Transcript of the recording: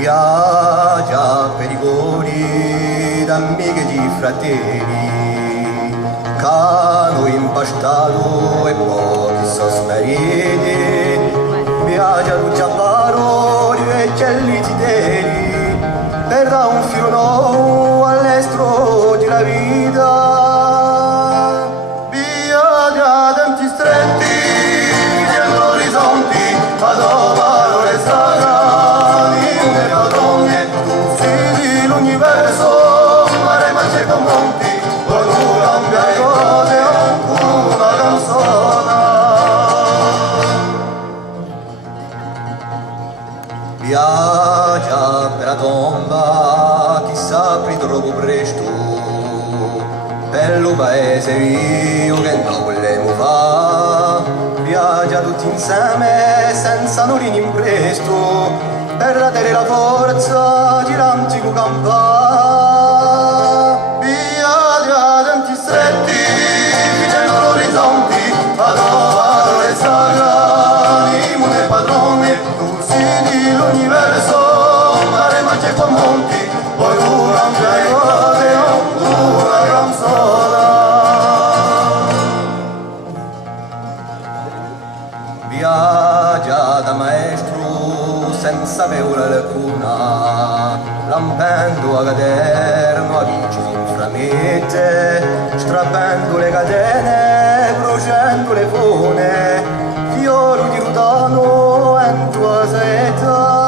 viaggia per i gori d'amiche di fratelli, cano impastato e pochi sosmariti, viaggia tutti a parole e cieli ziteri, per da un filo nuovo all'estero della vita. Viaggia tanti stretti negli orizzonti, a dove sagradi le padrone, tu sei l'universo, mare, mare con monti, poi tu cambia le cose, una canzone. Viaggia per la tomba, chissà pri troppo presto, bello paese io che non volevo fa. Viaggia tutti insieme senza nulla in presto, per dare la forza di l'antico campà. Viaggia tanti stretti negli orizzonti, a dove le sagradi mune padrone, tu sei l'universo, mare, mare con monti, poi una cose, una canzone. Viaggia da maestro senza paura alcuna, lampendo a caderno a vigili inframette, strappando le catene, bruciando le fune, fiori di rutano en tua seta.